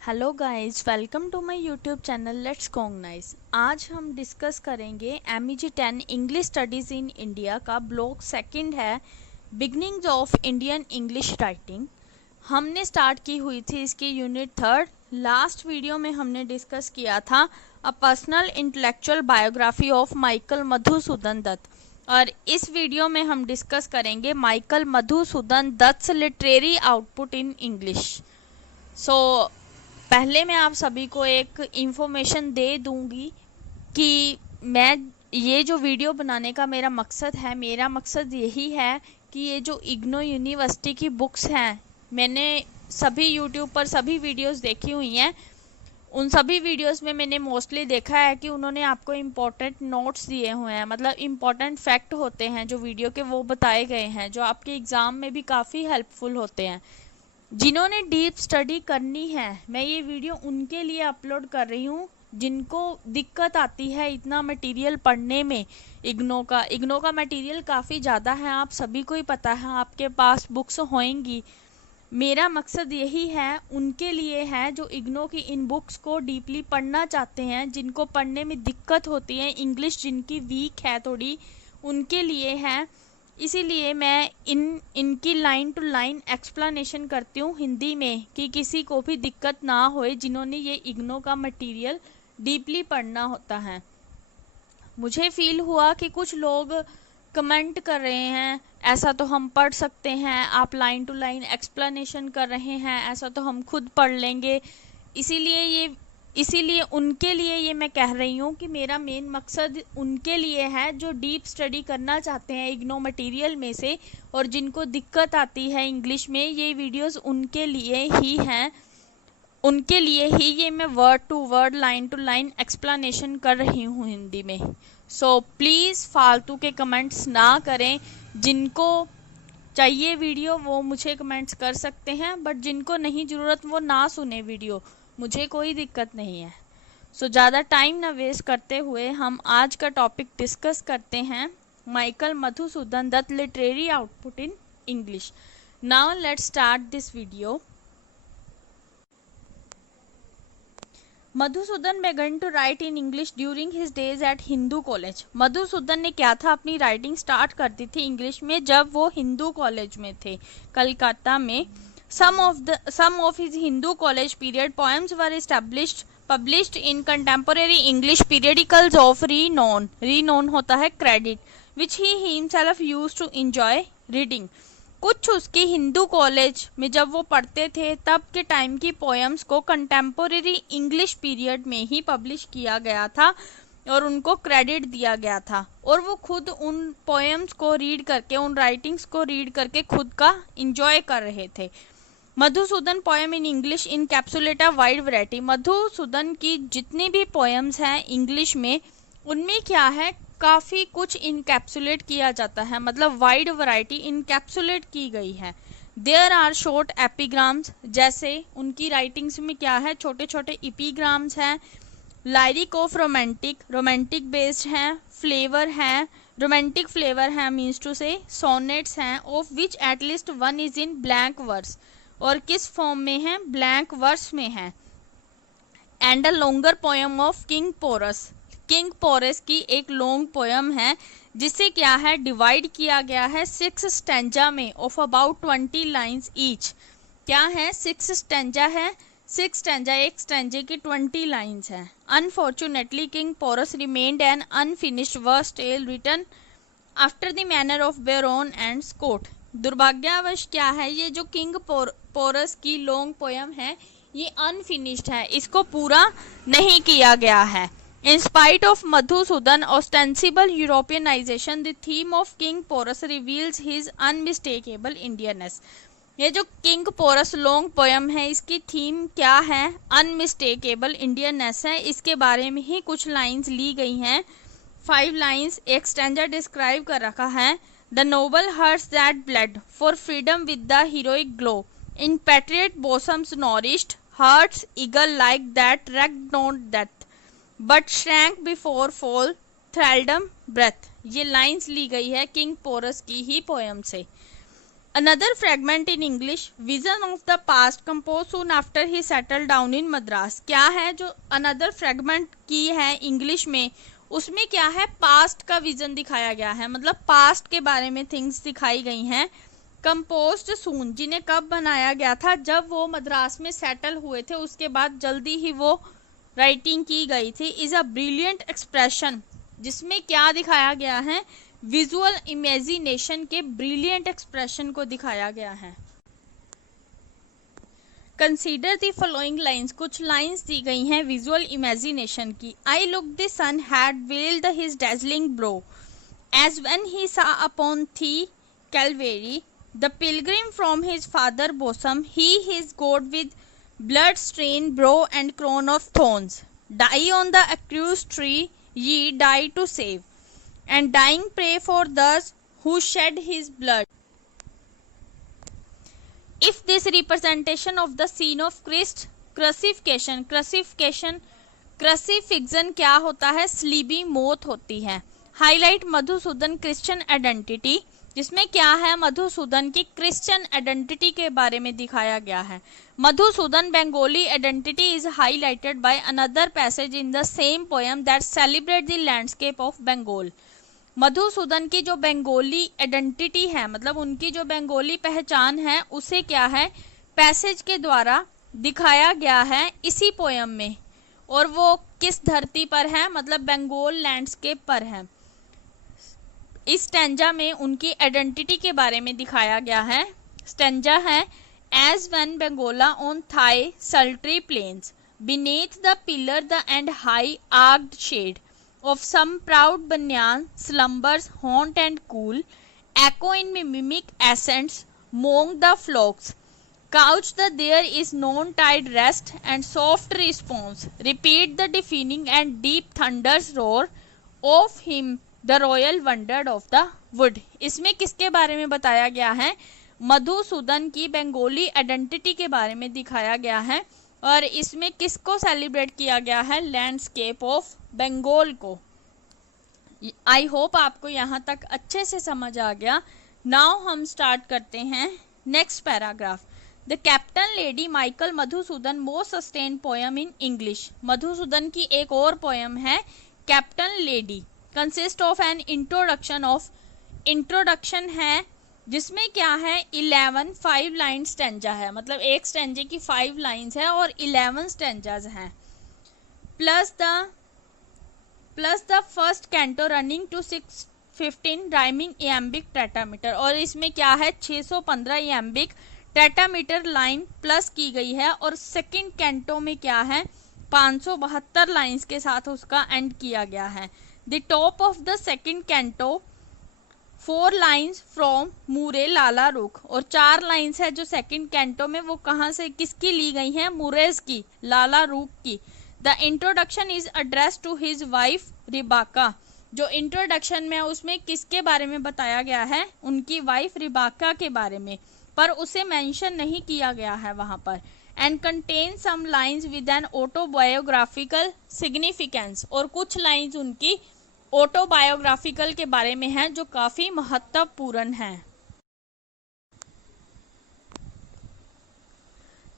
Hello guys, welcome to my YouTube channel let's cognize. आज हम discuss करेंगे MEG 10 English studies in India का block second है, beginnings of Indian English writing. हमने start की हुई थी इसकी यूनिट थर्ड। लास्ट वीडियो में हमने डिस्कस किया था a personal intellectual biography of Michael Madhusudan Dutt, और इस वीडियो में हम डिस्कस करेंगे Michael Madhusudan Dutt literary output in English. पहले मैं आप सभी को एक इंफॉर्मेशन दे दूंगी कि मैं ये जो वीडियो बनाने का मेरा मकसद यही है कि ये जो इग्नो यूनिवर्सिटी की बुक्स हैं, मैंने सभी यूट्यूब पर सभी वीडियोस देखी हुई हैं। उन सभी वीडियोस में मैंने मोस्टली देखा है कि उन्होंने आपको इम्पोर्टेंट नोट्स दिए हुए हैं, मतलब इम्पोर्टेंट फैक्ट होते हैं जो वीडियो के वो बताए गए हैं, जो आपके एग्ज़ाम में भी काफ़ी हेल्पफुल होते हैं। जिन्होंने डीप स्टडी करनी है, मैं ये वीडियो उनके लिए अपलोड कर रही हूँ जिनको दिक्कत आती है इतना मटेरियल पढ़ने में। इग्नो का मटेरियल काफ़ी ज़्यादा है, आप सभी को ही पता है, आपके पास बुक्स होंगी। मेरा मकसद यही है, उनके लिए है जो इग्नो की इन बुक्स को डीपली पढ़ना चाहते हैं, जिनको पढ़ने में दिक्कत होती है, इंग्लिश जिनकी वीक है थोड़ी, उनके लिए है। इसीलिए मैं इनकी लाइन टू लाइन एक्सप्लेनेशन करती हूँ हिंदी में कि किसी को भी दिक्कत ना होए जिन्होंने ये इग्नो का मटेरियल डीपली पढ़ना होता है। मुझे फील हुआ कि कुछ लोग कमेंट कर रहे हैं, ऐसा तो हम पढ़ सकते हैं, आप लाइन टू लाइन एक्सप्लेनेशन कर रहे हैं, ऐसा तो हम खुद पढ़ लेंगे। इसीलिए उनके लिए ये मैं कह रही हूँ कि मेरा मेन मकसद उनके लिए है जो डीप स्टडी करना चाहते हैं इग्नो मटेरियल में से, और जिनको दिक्कत आती है इंग्लिश में। ये वीडियोस उनके लिए ही हैं, उनके लिए ही ये मैं word to word line to line explanation कर रही हूँ हिंदी में। सो प्लीज़ फालतू के कमेंट्स ना करें। जिनको चाहिए वीडियो वो मुझे कमेंट्स कर सकते हैं, बट जिनको नहीं ज़रूरत वो ना सुने वीडियो, मुझे कोई दिक्कत नहीं है। ज़्यादा टाइम ना वेस्ट करते हुए हम आज का टॉपिक डिस्कस करते हैं, Michael Madhusudan Dutt literary output in English. Now let's start this video. Madhusudan began to write in English during his days at Hindu college. Madhusudan ने क्या था, अपनी राइटिंग स्टार्ट कर दी थी इंग्लिश में जब वो हिंदू कॉलेज में थे, कलकत्ता में। Some of his Hindu college period poems were published in contemporary English periodicals of renown. Renown होता है credit, which he himself used to enjoy reading. कुछ उसके हिंदू कॉलेज में जब वो पढ़ते थे तब के टाइम की पोएम्स को कंटेम्पोरेरी इंग्लिश पीरियड में ही पब्लिश किया गया था और उनको क्रेडिट दिया गया था, और वो खुद उन पोएम्स को रीड करके, उन राइटिंग्स को रीड करके खुद का इंजॉय कर रहे थे। Madhusudan poem in English encapsulate a wide variety. Madhusudan की जितनी भी पोएम्स हैं इंग्लिश में, उनमें क्या है, काफ़ी कुछ इनकैप्सुलेट किया जाता है, मतलब वाइड वैरायटी इनकैप्सुलेट की गई है। देयर आर शॉर्ट एपिग्राम्स, जैसे उनकी राइटिंग्स में क्या है, छोटे छोटे एपिग्राम्स हैं। लाइरिक ऑफ रोमांटिक बेस्ड हैं, फ्लेवर हैं, रोमांटिक फ्लेवर है, मीन्स टू से सोनेट्स हैं, of which at least one is in blank verse, और किस फॉर्म में है, ब्लैंक वर्स में है। And a longer poem of king Porus की एक लॉन्ग पोएम है जिसे क्या है, डिवाइड किया गया है 6 स्टैंजा में ऑफ अबाउट 20 लाइन्स ईच। क्या है, 6 स्टैंजा है, 6 स्टैंजा, एक स्टैंजे की 20 लाइन्स है। Unfortunately king Porus remained an unfinished verse tale written after the manner of Byron and Scott. दुर्भाग्यवश क्या है, ये जो किंग पोरस की लॉन्ग पोएम है ये अनफिनिश्ड है, इसको पूरा नहीं किया गया है। In spite of Madhusudan ostensible Europeanization, the theme of King Porus reveals his unmistakable Indianness. ये जो किंग पोरस लॉन्ग पोएम है, इसकी थीम क्या है, अनमिस्टेकेबल इंडियननेस है। इसके बारे में ही कुछ लाइंस ली गई हैं, 5 लाइंस, एक स्टैंजा डिस्क्राइब कर रखा है। The noble hearts that blood for freedom with the heroic glow in patriot bosoms nourished hearts eagle like that wrecked not death but shrank before fall thraldom breath. ये lines ली गई है king Porus की ही poem से। Another fragment in English, vision of the past compose soon after he settle down in Madras. क्या है जो अनदर फ्रेगमेंट की है इंग्लिश में, उसमें क्या है, पास्ट का विजन दिखाया गया है, मतलब पास्ट के बारे में थिंग्स दिखाई गई हैं। कंपोज्ड सून, जिन्हें कब बनाया गया था, जब वो मद्रास में सेटल हुए थे, उसके बाद जल्दी ही वो राइटिंग की गई थी। इज अ ब्रिलियंट एक्सप्रेशन, जिसमें क्या दिखाया गया है, विजुअल इमेजिनेशन के ब्रिलियंट एक्सप्रेशन को दिखाया गया है। कंसीडर द फॉलोइंग लाइन्स, कुछ लाइन्स दी गई हैं विजुअल इमेजिनेशन की। I look the sun had veiled his dazzling brow as when he saw upon the Calvary the pilgrim from his father bosom he his God with blood stained brow and crown of thorns. Die on the accused tree, ye die to save, and dying pray for those who shed his blood. If this representation of the scene of Christ crucifixion क्या होता है, स्लीबी मौत होती है। Highlight Madhusudan Christian identity, जिसमें क्या है, मधुसूदन की क्रिश्चियन आइडेंटिटी के बारे में दिखाया गया है। Madhusudan Bengali identity is highlighted by another passage in the same poem that celebrate the landscape of Bengal. Madhusudan की जो बंगाली आइडेंटिटी है, मतलब उनकी जो बंगाली पहचान है, उसे क्या है, पैसेज के द्वारा दिखाया गया है इसी पोएम में। और वो किस धरती पर है, मतलब बंगाल लैंडस्केप पर है। इस स्टैंजा में उनकी आइडेंटिटी के बारे में दिखाया गया है। स्टैंजा है, as when Bengala on thy sultry plains beneath the pillar the and high arched shade of some proud banyan slumbers haunt and cool, echo in mimic accents mong the flocks, couch the there is known tide rest and soft response, repeat the deafening and deep thunder's roar of him the royal wonder of the wood। इसमें किसके बारे में बताया गया है, मधुसूदन की Bengali identity के बारे में दिखाया गया है। और इसमें किसको सेलिब्रेट किया गया है, लैंडस्केप ऑफ बंगाल को। आई होप आपको यहाँ तक अच्छे से समझ आ गया। नाउ हम स्टार्ट करते हैं next paragraph. The captain lady Michael Madhusudan most sustain poem in English. Madhusudan की एक और पोएम है captain lady, consist of an introduction है, जिसमें क्या है, 11 5 लाइन स्टेंजा है, मतलब एक स्टेंजे की 5 लाइन्स है और 11 स्टेंजाज हैं, plus the first canto running to 615 rhyming iambic tetrameter. और इसमें क्या है, 615 इयम्बिक टेट्रामीटर लाइन प्लस की गई है। और सेकंड कैंटो में क्या है, 572 लाइन्स के साथ उसका एंड किया गया है। The top of the second canto 4 lines from Moore Lalla Rookh, और 4 लाइन्स है जो सेकंड कैंटो में, वो कहाँ से किसकी ली गई हैं, मुरेज की, लाला रुख की। The introduction is address to his wife Rebecca. जो इंट्रोडक्शन में उसमें किसके बारे में बताया गया है, उनकी वाइफ रिबाका के बारे में, पर उसे मेंशन नहीं किया गया है वहां पर। And contain some lines with an autobiographical significance, और कुछ लाइन्स उनकी ऑटोबायोग्राफिकल के बारे में है जो काफी महत्वपूर्ण है।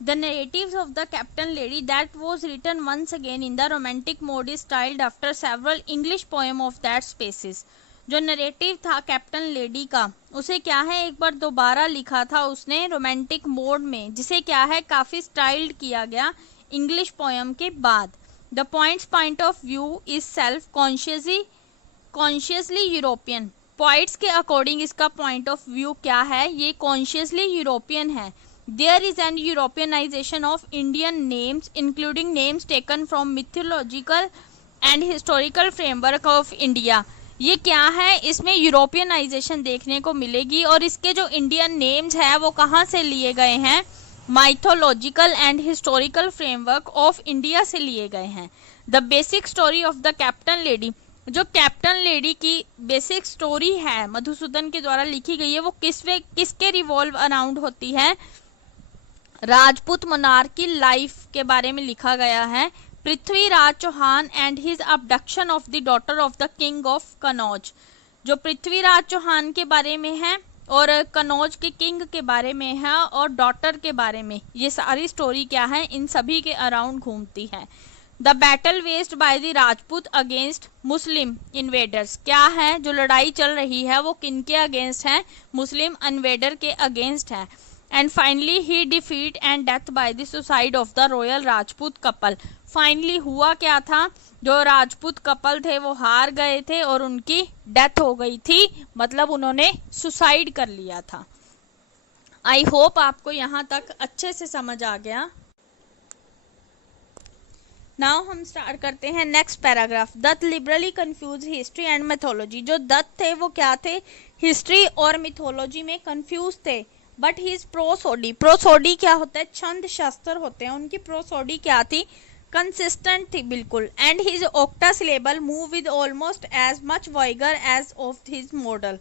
The narratives of the Captain Lady that was written once again in the romantic mode is styled after several English poem of that species। जो नरेटिव था कैप्टन लेडी का, उसे क्या है, एक बार दोबारा लिखा था उसने रोमांटिक मोड में, जिसे क्या है, काफी स्टाइल्ड किया गया इंग्लिश पोएम के बाद। The point of view is self consciously European. Points के अकॉर्डिंग इसका पॉइंट ऑफ व्यू क्या है, ये कॉन्शियसली यूरोपियन है। There is an Europeanization of Indian names, including names taken from mythological and historical framework of India। ये क्या है, इसमें यूरोपियनाइजेशन देखने को मिलेगी, और इसके जो इंडियन नेम्स हैं वो कहाँ से लिए गए हैं, mythological and historical framework of India से लिए गए हैं। The basic story of the captain lady, जो कैप्टन लेडी की बेसिक स्टोरी है मधुसूदन के द्वारा लिखी गई है, वो किसके रिवॉल्व अराउंड होती है, राजपूत मोनार्क की लाइफ के बारे में लिखा गया है। Prithviraj Chauhan and his abduction of the daughter of the king of Kanauj, जो पृथ्वीराज चौहान के बारे में है और कनौज के किंग के बारे में है और डॉटर के बारे में। ये सारी स्टोरी क्या है, इन सभी के अराउंड घूमती है। The battle based by the Rajput against Muslim invaders, क्या है जो लड़ाई चल रही है वो किनके अगेंस्ट है, मुस्लिम इन्वेडर के अगेंस्ट है। And finally he defeat and death by the suicide of the royal Rajput couple, finally हुआ क्या था, जो राजपूत कपल थे वो हार गए थे और उनकी डेथ हो गई थी, मतलब उन्होंने सुसाइड कर लिया था। आई होप आपको यहाँ तक अच्छे से समझ आ गया। नाउ हम स्टार्ट करते हैं next paragraph. Dutt liberally confuse history and mythology, जो दत्त थे वो क्या थे, हिस्ट्री और मिथोलॉजी में कंफ्यूज थे। बट हिज प्रोसोडी, प्रोसोडी क्या होता है, छंद शास्त्र होते हैं, उनकी प्रोसोडी क्या थी, कंसिस्टेंट थी बिल्कुल। And his octosyllable move with almost as much vigour as of his model,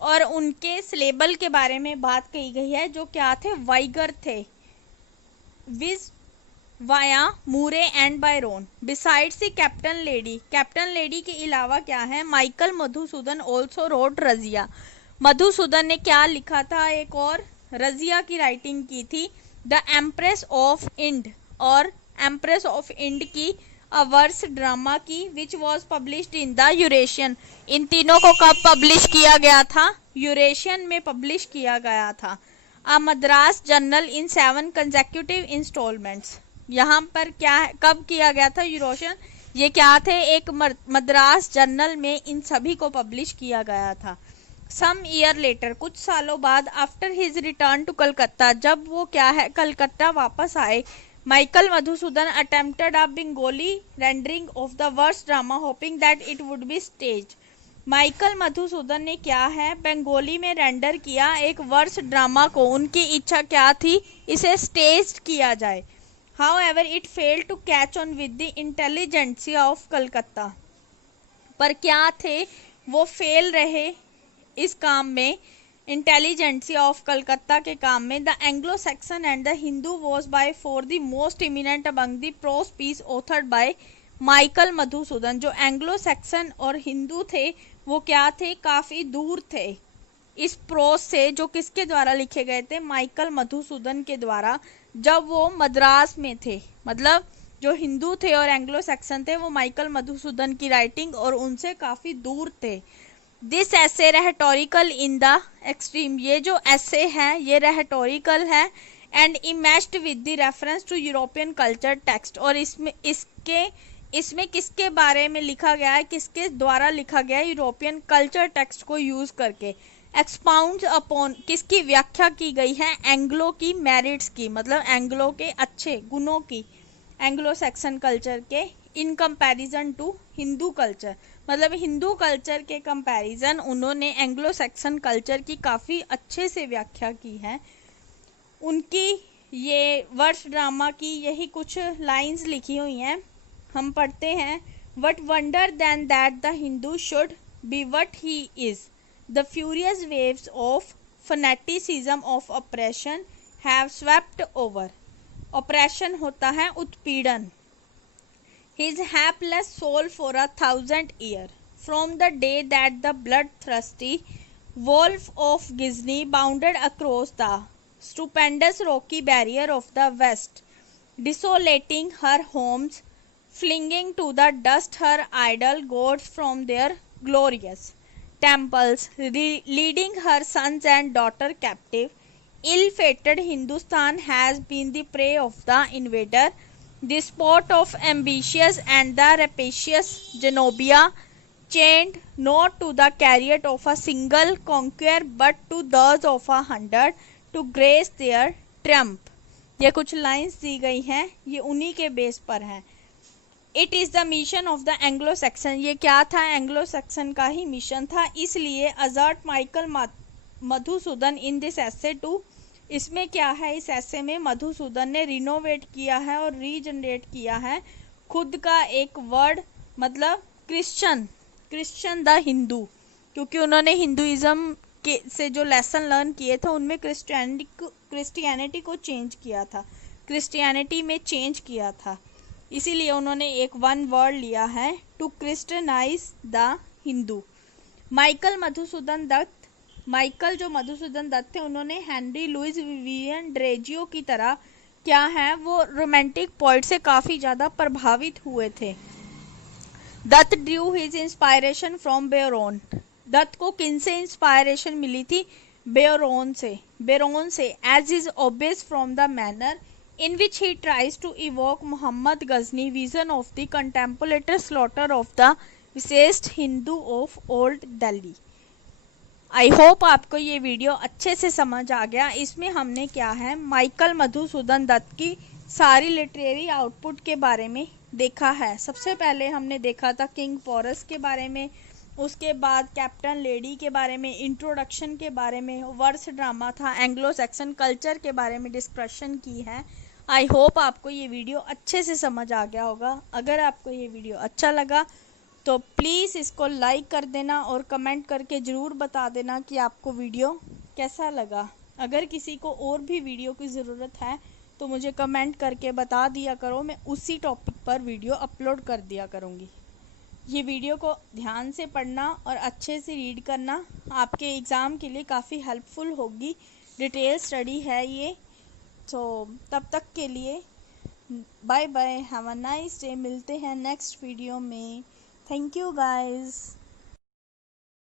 और उनके सिलेबल के बारे में बात कही गई है जो क्या थे, वाइगर थे। Vis via Moore and Byron besides the captain lady, captain lady के अलावा क्या है, Michael Madhusudan also wrote Razia, Madhusudan ने क्या लिखा था, एक और रजिया की राइटिंग की थी। द एम्प्रेस ऑफ इंड, और एम्प्रेस ऑफ इंड की अवर्स ड्रामा की, which was published in the Eurasian, इन तीनों को कब पब्लिश किया गया था, यूरेशियन में पब्लिश किया गया था। अ मद्रास जर्नल इन 7 कंसेक्यूटिव इंस्टॉलमेंट्स, यहाँ पर क्या है, कब किया गया था, यूरोशियन, ये क्या थे, एक मद्रास जर्नल में इन सभी को पब्लिश किया गया था। सम ईयर लेटर, कुछ सालों बाद, after his return to Calcutta, जब वो क्या है कलकत्ता वापस आए, Michael Madhusudan attempted a Bengali rendering of the verse drama hoping that it would be stage, Michael Madhusudan ने क्या है बंगाली में रेंडर किया एक वर्स ड्रामा को, उनकी इच्छा क्या थी, इसे स्टेज किया जाए। However, it failed to catch on with the intelligentsia of Calcutta, पर क्या थे वो फेल रहे इस काम में, इंटेलिजेंसिया ऑफ कलकत्ता के काम में। The Anglo Saxon and the Hindu was by far the most eminent among the prose piece authored by Michael Madhusudan, जो एंग्लो सेक्सन और हिंदू थे वो क्या थे, काफी दूर थे इस प्रोस से, जो किसके द्वारा लिखे गए थे, माइकल मधुसूदन के द्वारा, जब वो मद्रास में थे। मतलब जो हिंदू थे और एंग्लो सेक्सन थे वो माइकल मधुसूदन की राइटिंग और उनसे काफी दूर थे। दिस ऐसे रेहेटोरिकल इन द एक्सट्रीम, ये जो ऐसे है ये रेहेटोरिकल है, and imaged with the reference to European culture text, और इसमें किसके बारे में लिखा गया है, किसके द्वारा लिखा गया है, यूरोपियन कल्चर टेक्स्ट को यूज करके। एक्सपाउंड अपॉन, किसकी व्याख्या की गई है, एंग्लो की मेरिट्स की, मतलब एंग्लो के अच्छे गुणों की, एंग्लो सेक्सन कल्चर के, in comparison to Hindu culture, मतलब हिंदू कल्चर के कंपैरिजन उन्होंने एंग्लो सेक्सन कल्चर की काफ़ी अच्छे से व्याख्या की है। उनकी ये वर्स ड्रामा की यही कुछ लाइंस लिखी हुई हैं, हम पढ़ते हैं। What wonder then that the Hindu should be what he is, the furious waves of fanaticism of oppression have swept over, oppression होता है उत्पीड़न, his hapless soul for 1,000 years, from the day that the bloodthirsty wolf of Ghizni bounded across the stupendous rocky barrier of the west, desolating her homes, flinging to the dust her idol gods from their glorious temples, leading her sons and daughter captive. Ill-fated Hindustan has been the prey of the invader, the sport of ambitious and the rapacious Zenobia, chained not to the chariot of a single conqueror but to those of 100 to grace their triumph. ये कुछ lines दी गई हैं, ये उन्हीं के base पर हैं। It is the mission of the Anglo section, ये क्या था, एंग्लो सेक्सन का ही मिशन था, इसलिए अजर्ट Michael Madhusudan in this essay too, इसमें क्या है, इस ऐसे में मधुसूदन ने रिनोवेट किया है और रीजनरेट किया है खुद का एक वर्ड, मतलब क्रिश्चियन द हिंदू, क्योंकि उन्होंने हिंदुइज्म के से जो लेसन लर्न किए थे उनमें क्रिश्चियनिटी को चेंज किया था, क्रिश्चियनिटी में चेंज किया था, इसीलिए उन्होंने एक वन वर्ड लिया है to Christianize the Hindu. Michael Madhusudan Dutt Michael जो मधुसूदन दत्त थे उन्होंने हेनरी लुइस विवियन ड्रेजियो की तरह क्या है वो रोमांटिक पोइट से काफ़ी ज़्यादा प्रभावित हुए थे। Dutt drew his inspiration from Byron. Dutt को किन से इंस्पायरेशन मिली थी? बेरोन से as is obvious from the manner in which he tries to evoke Muhammad Ghazni vision of the contemplated slaughter of the विशेष Hindu of old Delhi। I hope आपको ये video अच्छे से समझ आ गया। इसमें हमने क्या है माइकल मधुसूदन दत्त की सारी लिटरेरी आउटपुट के बारे में देखा है। सबसे पहले हमने देखा था किंग पोरस के बारे में, उसके बाद कैप्टन लेडी के बारे में, इंट्रोडक्शन के बारे में, वर्स ड्रामा था, एंग्लो सैक्सन कल्चर के बारे में डिस्कशन की है। आई होप आपको ये वीडियो अच्छे से समझ आ गया होगा। अगर आपको ये वीडियो अच्छा लगा तो प्लीज़ इसको लाइक कर देना और कमेंट करके ज़रूर बता देना कि आपको वीडियो कैसा लगा। अगर किसी को और भी वीडियो की ज़रूरत है तो मुझे कमेंट करके बता दिया करो, मैं उसी टॉपिक पर वीडियो अपलोड कर दिया करूँगी। ये वीडियो को ध्यान से पढ़ना और अच्छे से रीड करना आपके एग्ज़ाम के लिए काफ़ी हेल्पफुल होगी। डिटेल स्टडी है ये। तो तब तक के लिए bye bye, have a nice day. मिलते हैं नेक्स्ट वीडियो में। Thank you guys.